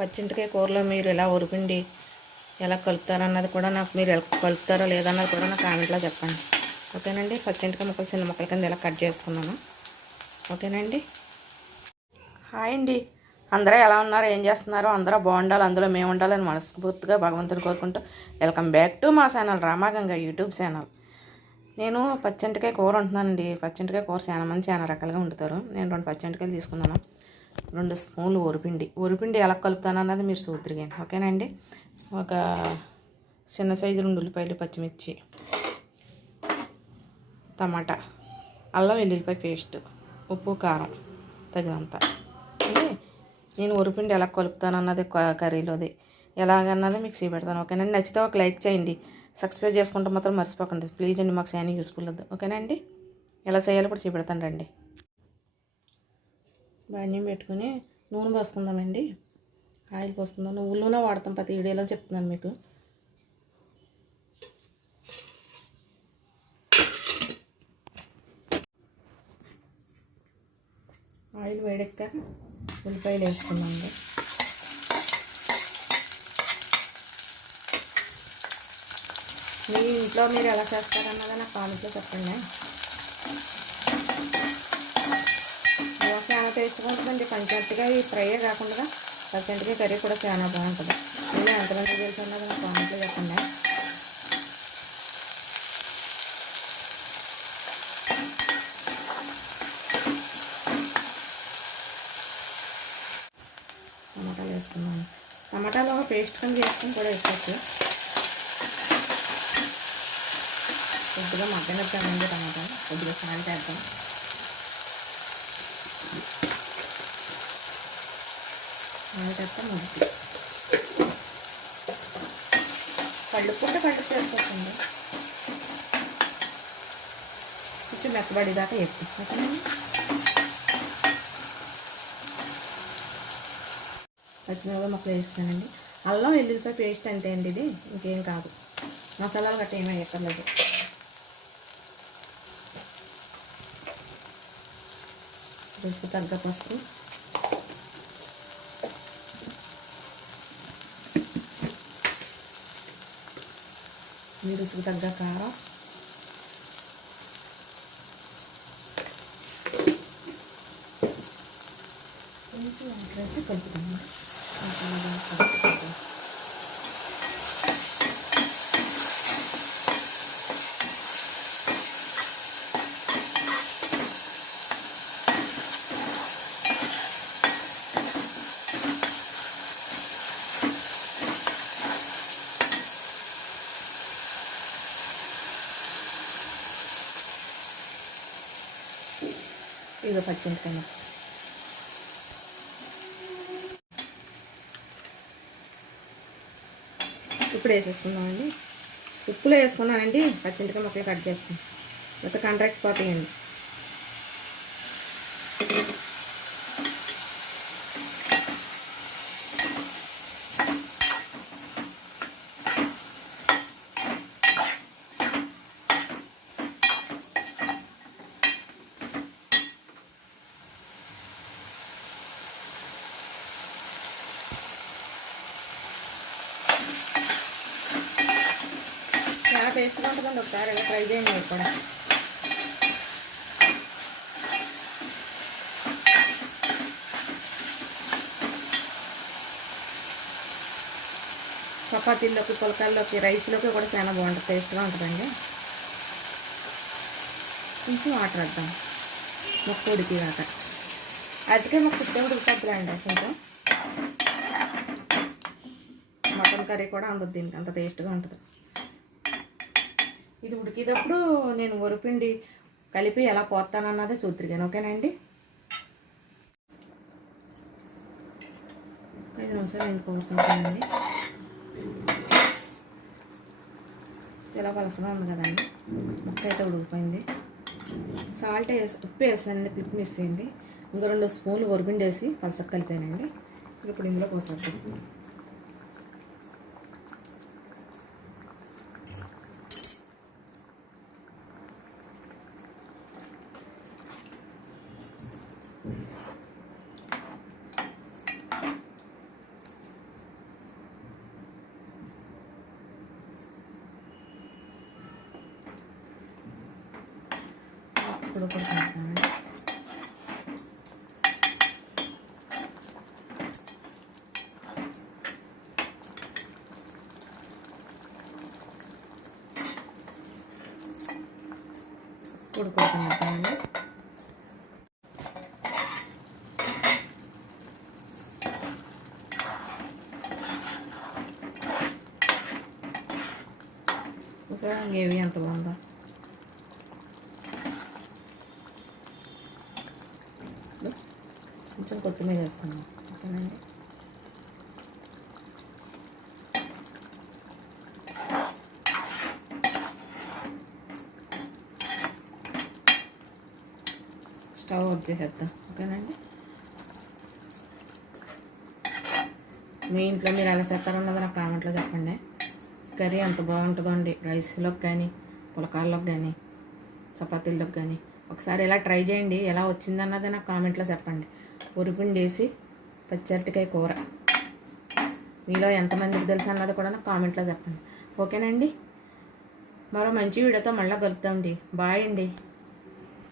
పచ్చింటికాయ కూరలో మీరు ఎలా ఉరిపిండి ఎలా కలుపుతారన్నది కూడా నాకు మీరు ఎలా కలుపుతారో లేదన్నది కూడా నాకు కామెంట్లో చెప్పండి. ఓకేనండి? పచ్చింటికాయ ముక్కలు చిన్న ముక్కల కింద ఇలా కట్ చేసుకున్నాను. ఓకేనండి? హాయ్ అండి. అందరూ ఎలా ఉన్నారు? ఏం చేస్తున్నారో? అందరూ బాగుండాలి. అందులో మేము ఉండాలని మనస్ఫూర్తిగా భగవంతుని కోరుకుంటూ వెల్కమ్ బ్యాక్ టు మా ఛానల్ రామాగంగ యూట్యూబ్ ఛానల్. నేను పచ్చంటికాయ కూర ఉంటున్నానండి. పచ్చంటికాయ కూర చాలా మంది చాలా రకాలుగా వండుతారు. నేను రెండు పచ్చంటికాయలు తీసుకున్నాను. రెండు స్పూన్లు ఒరిపిండి ఒరిపిండి ఎలా కలుపుతాను అన్నది మీరు చూద్దరిగాను. ఓకేనండి ఒక చిన్న సైజు రెండు ఉల్లిపాయలు పచ్చిమిర్చి టమాటా అల్లం వెల్లుల్లిపాయ పేస్ట్ ఉప్పు కారం తగినంత. అంటే నేను ఉరిపిండి ఎలా కలుపుతాను అన్నది కర్రీలోది. ఎలాగన్నది మీకు చూపెడతాను. ఓకేనండి నచ్చితే ఒక లైక్ చేయండి. సబ్స్క్రైబ్ చేసుకుంటే మాత్రం మర్చిపోకండి. ప్లీజ్ అండి మాకు చాలా యూస్ఫుల్ వద్దు. ఓకేనండి ఎలా చేయాలో కూడా చూపెడతాను రండి. బాణ్యం పెట్టుకుని నూనె పోసుకుందామండి. ఆయిల్ పోసుకుందాం. నువ్వులోనే వాడతాం ప్రతి వీడియోలో చెప్తున్నాను మీకు. ఆయిల్ వేడెక్కాక ఉల్లిపాయలు వేసుకున్నాండి మీ ఇంట్లో మీరు ఎలా చేస్తారన్నది నాకు కామెంట్లో చెప్పండి. ఇలా చాలా ఈ ఫ్రై కాకుండా పచ్చంటిగా కర్రీ కూడా చాలా బాగుంటుంది. మీరు ఎంతమంది తెలుసు అన్నది నాకు కామెంట్లో చెప్పండి. టమాటాలు వేసుకున్నాను. టమాటాలు ఒక పేస్ట్ కింద చేసుకుని కూడా వేసుకోవచ్చు. కొద్దిగా మగ్గనిద్దామండి టమాటా. కొద్దిగా సాల్ట్ వేద్దాం సాల్ట్ వేస్తే కళ్ళుకుంటే కళ్ళు చేసుకోవచ్చండి కొంచెం మెత్తబడేదాకా ఎప్పుడు ఓకేనండి పచ్చిమిరపకాయ మొక్కలు వేస్తానండి. అల్లం వెల్లుల్లిపాయ పేస్ట్ అంతే అండి ఇది. ఇంకేం కాదు. మసాలాలు గట్ట ఏమీ ఎక్కర్లేదు రుచికి తగ్గ పసుపు. మీ రుచికి తగ్గ కారం కొంచెం వాటర్ వేసి కలుపుతాము కలుపుతాము ఇదో పచ్చింటికాయ ఇప్పుడు వేసేసుకుందామండి. ఉప్పులో వేసుకున్నానండి పచ్చింటికాయ ముక్కలు కట్ చేసుకున్నాం మొత్తం పోతాయండి. టేస్ట్గా ఉంటుందండి ఒకసారి ఇలా ట్రై చేయండి మీరు కూడా. చపాతీల్లోకి పులకాల్లోకి రైస్లోకి కూడా చాలా బాగుంటుంది. టేస్ట్గా ఉంటుందండి. కొంచెం వాటర్ వేద్దాం. ముక్క ఉడికి కాక అదికే మాకు కుట్టే ఉడికిపోతుందండి కొంచెం. మటన్ కర్రీ కూడా అందుద్ది దీనికి. అంత టేస్ట్గా ఉంటుంది. ఇది ఉడికేటప్పుడు నేను వరిపిండి కలిపి ఎలా పోతానన్నదే చూద్దరిగాను ఓకేనండి ఐదు నిమిషాలు ఎండుకోవాల్సిందండి ఇలా పలసగా ఉంది కదండి. ముక్క అయితే ఉడికిపోయింది. సాల్ట్ వేసి ఉప్పు వేసానండి క్లిప్ మిస్ అయింది ఇంకా రెండు స్పూన్లు వరిపిండి వేసి కలిపానండి. ఇప్పుడు ఇందులో పోసేద్దాం. ఉడకడుతుంది ఉడుకుడుతుంది చూసారా గేవి ఎంత బాగుంది కొంచెం కొత్తిమీర వేసుకున్నాం ఓకేనండి? స్టవ్ ఆఫ్ చేసేద్దాం. ఓకేనండి? మీ ఇంట్లో మీరు ఎలా చేస్తారన్నది నాకు కామెంట్లో చెప్పండి. కర్రీ ఎంత బాగుంటుందో అండి. రైస్లోకి కానీ పులకాల్లోకి కానీ చపాతీల్లోకి కానీ. ఒకసారి ఇలా ట్రై చేయండి ఎలా వచ్చిందన్నది నాకు కామెంట్లో చెప్పండి. ఉరిపిండి వేసి పచ్చరటికాయ కూర. మీలో ఎంతమందికి తెలుసు అన్నది కూడా నాకు కామెంట్లో చెప్పండి. ఓకేనండి? మరో మంచి వీడియోతో మళ్ళీ కలుద్దామండి. బాయ్ అండి.